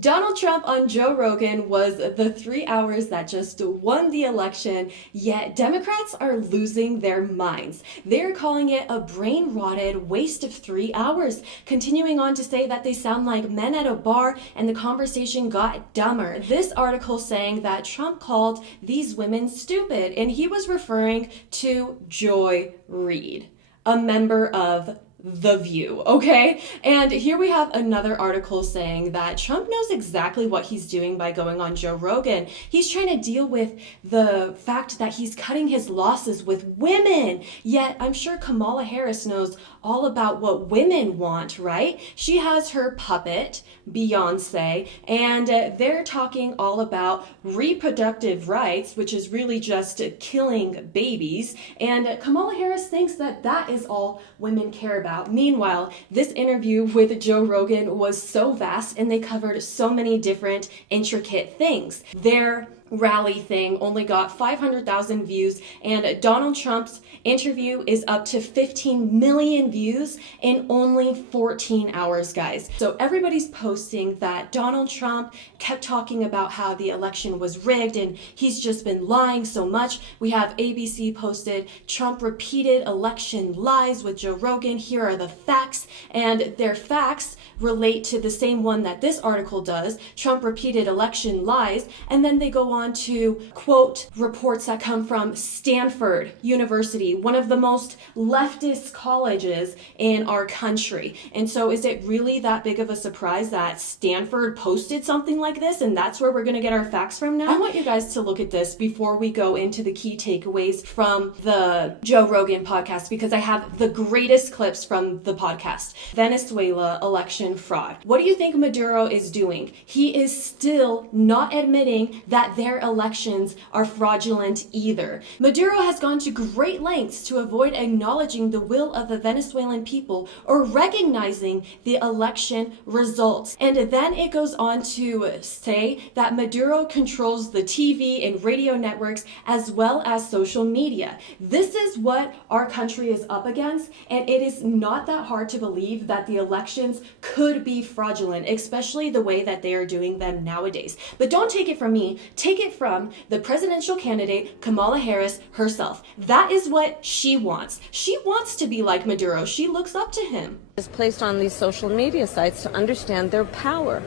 Donald Trump on Joe Rogan was the 3 hours that just won the election, yet Democrats are losing their minds. They're calling it a brain-rotted waste of 3 hours, continuing on to say that they sound like men at a bar and the conversation got dumber. This article saying that Trump called these women stupid, and he was referring to Joy Reid, a member of The View, okay? And here we have another article saying that Trump knows exactly what he's doing by going on Joe Rogan. He's trying to deal with the fact that he's cutting his losses with women. Yet I'm sure Kamala Harris knows all about what women want, right? She has her puppet, Beyonce, and they're talking all about reproductive rights, which is really just killing babies. And Kamala Harris thinks that that is all women care about. Meanwhile, this interview with Joe Rogan was so vast and they covered so many different intricate things. Their rally thing only got 500,000 views, and Donald Trump's interview is up to 15 million views in only 14 hours, guys. So everybody's posting that Donald Trump kept talking about how the election was rigged and he's just been lying so much. We have ABC posted Trump repeated election lies with Joe Rogan. Here are the facts, and their facts relate to the same one that this article does. Trump repeated election lies, and then they go on to quote reports that come from Stanford University, one of the most leftist colleges in our country. And so is it really that big of a surprise that Stanford posted something like this and that's where we're going to get our facts from now? I want you guys to look at this before we go into the key takeaways from the Joe Rogan podcast, because I have the greatest clips from the podcast. Venezuela election fraud. What do you think Maduro is doing? He is still not admitting that their elections are fraudulent either. Maduro has gone to great lengths to avoid acknowledging the will of the Venezuelan people or recognizing the election results. And then it goes on to say that Maduro controls the TV and radio networks as well as social media. This is what our country is up against, and it is not that hard to believe that the elections could be fraudulent, especially the way that they are doing them nowadays. But don't take it from me, take it from the presidential candidate Kamala Harris herself. That is what she wants. She wants to be like Maduro. She looks up to him. Is placed on these social media sites to understand their power.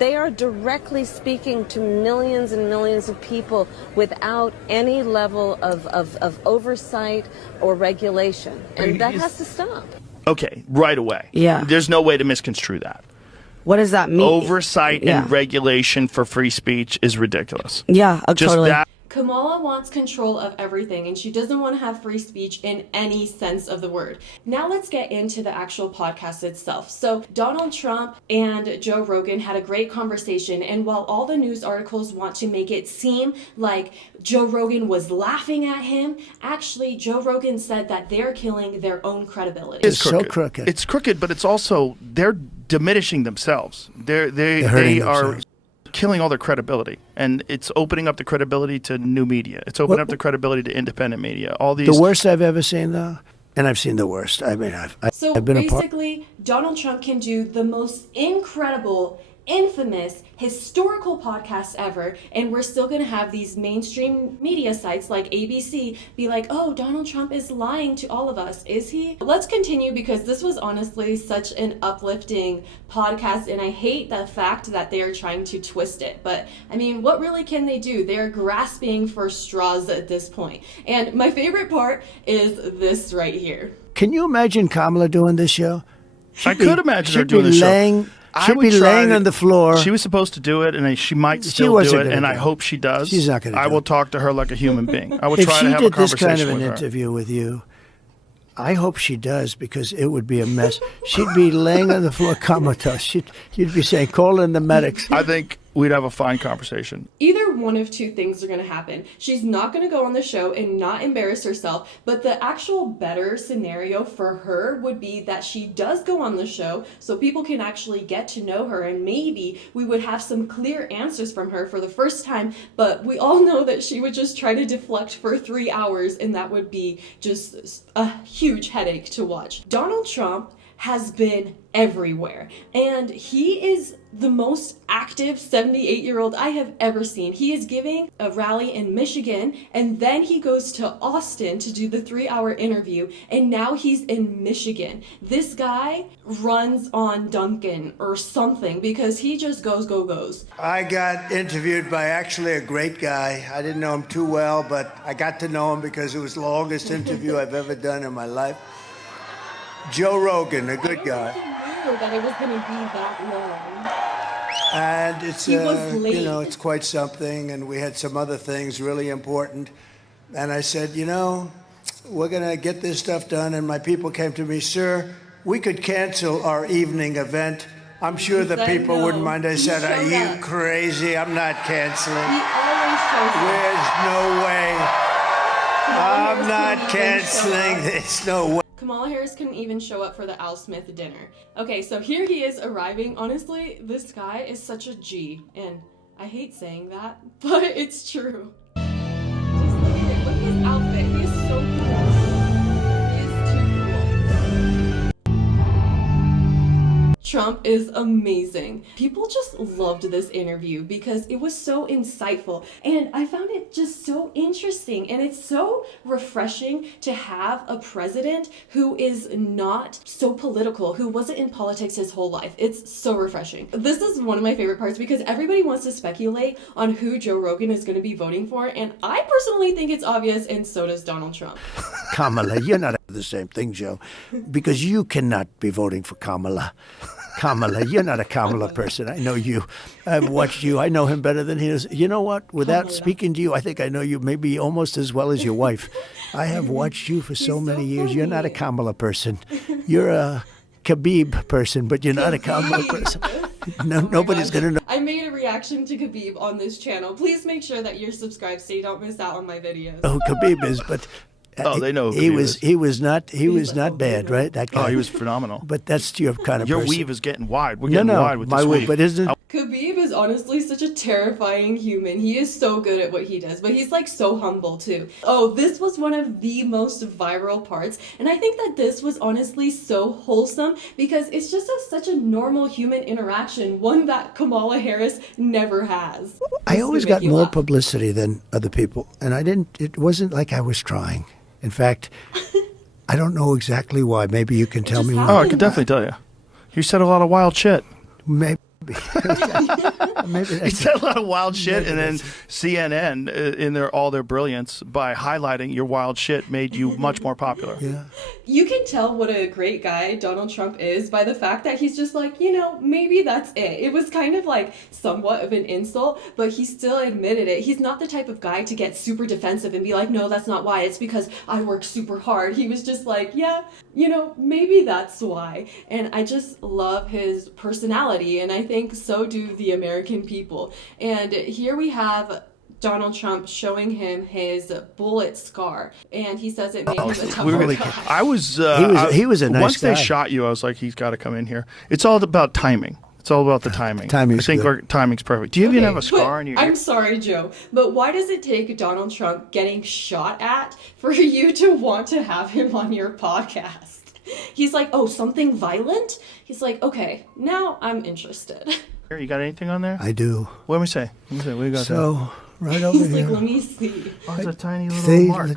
They are directly speaking to millions and millions of people without any level of oversight or regulation. And that has to stop. Okay, right away. Yeah. There's no way to misconstrue that. What does that mean? Oversight and regulation for free speech is ridiculous. Yeah, Just totally. that. Kamala wants control of everything, and she doesn't want to have free speech in any sense of the word. Now let's get into the actual podcast itself. So Donald Trump and Joe Rogan had a great conversation, and while all the news articles want to make it seem like Joe Rogan was laughing at him, actually Joe Rogan said that they're killing their own credibility. It's crooked. So crooked. It's crooked, but it's also, they're diminishing themselves. They hurting are themselves. killing all their credibility, and it's opening up the credibility to new media. It's opening up the credibility to independent media. All these. The worst I've ever seen, though, and I've seen the worst. I mean, So I've been a part. basically, Donald Trump can do the most incredible, infamous, historical podcast ever, and we're still going to have these mainstream media sites like ABC be like, oh, Donald Trump is lying to all of us. Is he? Let's continue, because this was honestly such an uplifting podcast, and I hate the fact that they are trying to twist it. But I mean, what really can they do? They're grasping for straws at this point. And my favorite part is this right here. Can you imagine Kamala doing this show? I could imagine her doing this show. She'd be laying on the floor. She was supposed to do it, and she might She still wasn't do it, gonna and do I it. hope she does. She's not gonna I do will it. talk to her like a human being. I will If try she to have a did this conversation kind of an with her. interview with you, I hope she does, because it would be a mess. She'd be laying on the floor comatose. You'd be saying, call in the medics. I think we'd have a fine conversation. Either one of two things are going to happen. She's not going to go on the show and not embarrass herself, but the actual better scenario for her would be that she does go on the show so people can actually get to know her, and maybe we would have some clear answers from her for the first time. But we all know that she would just try to deflect for 3 hours, and that would be just a huge headache to watch. Donald Trump has been everywhere. And he is the most active 78-year-old I have ever seen. He is giving a rally in Michigan, and then he goes to Austin to do the 3-hour interview, and now he's in Michigan. This guy runs on Duncan or something because he just goes. I got interviewed by actually a great guy. I didn't know him too well, but I got to know him because it was the longest interview I've ever done in my life. Joe Rogan, a good guy. I didn't know that it was going to be that long. And it's He was late. it's quite something, and we had some other things really important. And I said, we're going to get this stuff done. And my people came to me, sir, we could cancel our evening event. I'm sure the said people no. wouldn't mind. I He said, are showed you up. crazy? I'm not canceling. He always shows up. There's no way. I'm Harris not couldn't even show canceling. up. There's no way. Kamala Harris couldn't even show up for the Al Smith dinner. Okay, so here he is arriving. Honestly, this guy is such a G, and I hate saying that, but it's true. Just look at it. Look at his outfit. He is so cool. He is too cool. Trump is amazing. People just loved this interview because it was so insightful, and I found it just so interesting, and it's so refreshing to have a president who is not so political, who wasn't in politics his whole life. It's so refreshing. This is one of my favorite parts because everybody wants to speculate on who Joe Rogan is going to be voting for, and I personally think it's obvious, and so does Donald Trump. Kamala, you're not the same thing, Joe, because you cannot be voting for Kamala. Kamala, you're not a Kamala person. I know you. I've watched you. I know him better than he does. You know what? Without Kamala. speaking to you, I think I know you maybe almost as well as your wife. I have watched you for so many years. You're not a Kamala person. You're a Khabib person, but you're not a Kamala person. No, nobody's going to know. I made a reaction to Khabib on this channel. Please make sure that you're subscribed so you don't miss out on my videos. Who Khabib is, but Oh, they know who he Khabib was. is. He was not. He was like, not oh, bad, Khabib. right? That guy. Oh, he was phenomenal. But that's your kind of Your person. weave is getting wide. We're No, getting no, wide with my this weave. weave. But isn't it? Khabib is honestly such a terrifying human. He is so good at what he does, but he's like so humble too. Oh, this was one of the most viral parts, and I think that this was honestly so wholesome because it's just such a normal human interaction, one that Kamala Harris never has. I Just always to make got you more laugh. publicity than other people, and I didn't. It wasn't like I was trying. In fact, I don't know exactly why. Maybe you can tell just me happened. Oh, why. I can definitely tell you. You said a lot of wild shit. Maybe. Maybe You that's said a lot of wild shit, Maybe and then CNN, in all their brilliance, by highlighting your wild shit, made you much more popular. yeah. You can tell what a great guy Donald Trump is by the fact that he's just like, maybe that's it. It was kind of like somewhat of an insult, but he still admitted it. He's not the type of guy to get super defensive and be like, no, that's not why. It's because I work super hard. He was just like, yeah, maybe that's why. And I just love his personality, and I think so do the American people. And here we have Donald Trump showing him his bullet scar, and he says it made him a tougher guy. I was. He was a nice Once they guy. shot you, I was like, he's got to come in here. It's all about timing. It's all about the timing. Timing's I think good. our timing's perfect. Do you even Okay, have a scar but on your? I'm sorry, Joe, but why does it take Donald Trump getting shot at for you to want to have him on your podcast? He's like, oh, something violent? He's like, okay, now I'm interested. Here, you got anything on there? I do. What do we say? What do you got there? So right over He's like, here. let me see. Oh, it's a tiny little See, mark.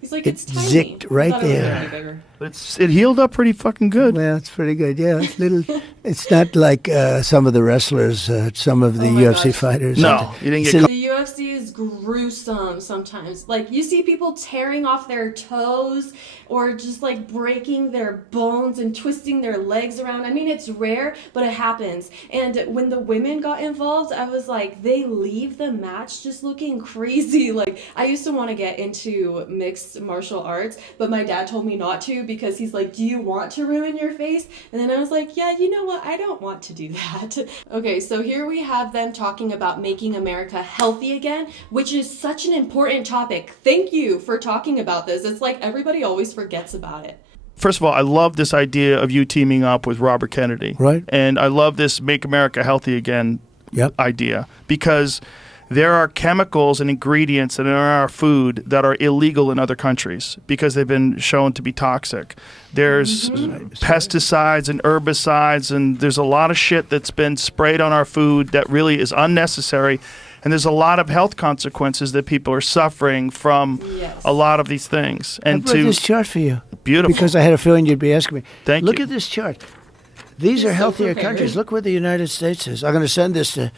He's like, It it's tiny. zicked right I thought it was there. gonna be bigger. But it healed up pretty fucking good. well, it's pretty good. Yeah, it's little. It's not like some of the wrestlers, some of the Oh my UFC gosh. fighters. No, you didn't It's get. a- The UFC is gruesome sometimes. Like, you see people tearing off their toes or just like breaking their bones and twisting their legs around. I mean, it's rare, but it happens. And when the women got involved, I was like, they leave the match just looking crazy. Like, I used to want to get into mixed martial arts, but my dad told me not to because he's like, do you want to ruin your face? And then I was like, yeah, you know what? I don't want to do that. Okay, so here we have them talking about making America healthy again, which is such an important topic. Thank you for talking about this. It's like everybody always forgets about it. First of all, I love this idea of you teaming up with Robert Kennedy. Right. And I love this "Make America Healthy Again" Yep. idea because there are chemicals and ingredients in our food that are illegal in other countries because they've been shown to be toxic. There's pesticides and herbicides, and there's a lot of shit that's been sprayed on our food that really is unnecessary. And there's a lot of health consequences that people are suffering from a lot of these things. And I brought this chart for you. Beautiful. Because I had a feeling you'd be asking me. Thank you. Look at this chart. These are healthier countries. Look where the United States is. I'm going to send this to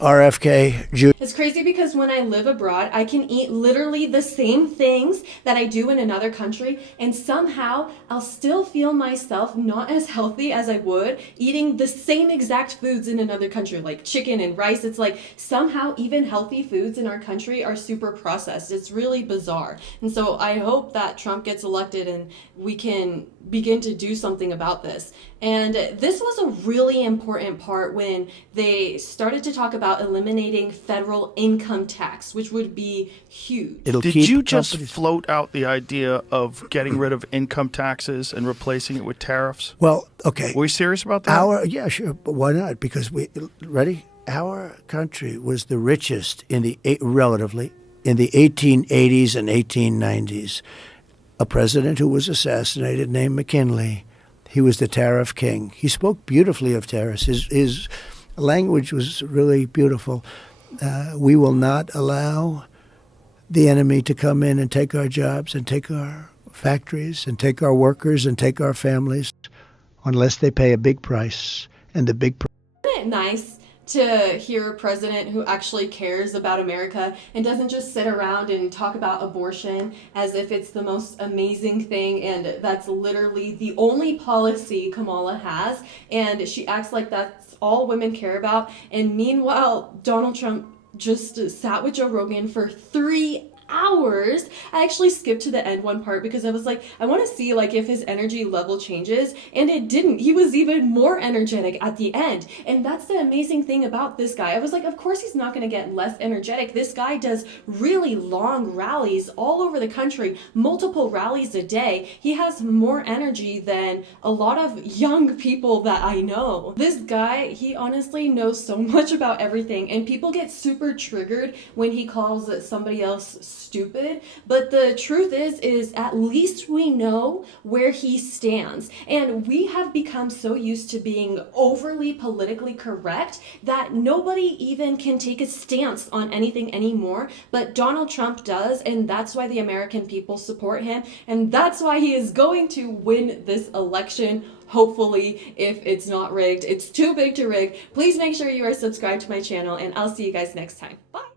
RFK Jr. It's crazy because when I live abroad, I can eat literally the same things that I do in another country, and somehow I'll still feel myself not as healthy as I would eating the same exact foods in another country, like chicken and rice. It's like somehow even healthy foods in our country are super processed. It's really bizarre. And so I hope that Trump gets elected and we can begin to do something about this. And this was a really important part when they started to talk about eliminating federal income tax, which would be huge. Did you just float out the idea of getting rid of income taxes and replacing it with tariffs? Well, okay. Were we serious about that? Yeah, sure. But why not? Because ready? Our country was the richest relatively in the 1880s and 1890s. A president who was assassinated named McKinley. He was the tariff king. He spoke beautifully of tariffs. His language was really beautiful. We will not allow the enemy to come in and take our jobs and take our factories and take our workers and take our families unless they pay a big price. And the big price. Isn't it nice to hear a president who actually cares about America and doesn't just sit around and talk about abortion as if it's the most amazing thing and that's literally the only policy Kamala has, and she acts like that's all women care about. And meanwhile, Donald Trump just sat with Joe Rogan for 3 hours. I actually skipped to the end one part because I was like, I want to see like if his energy level changes, and it didn't. He was even more energetic at the end, and that's the amazing thing about this guy. I was like, of course he's not going to get less energetic. This guy does really long rallies all over the country, multiple rallies a day. He has more energy than a lot of young people that I know. This guy, he honestly knows so much about everything, and people get super triggered when he calls somebody else stupid, but the truth is at least we know where he stands. And we have become so used to being overly politically correct that nobody even can take a stance on anything anymore, but Donald Trump does, and that's why the American people support him, and that's why he is going to win this election. Hopefully, if it's not rigged. It's too big to rig. Please make sure you are subscribed to my channel, and I'll see you guys next time. Bye!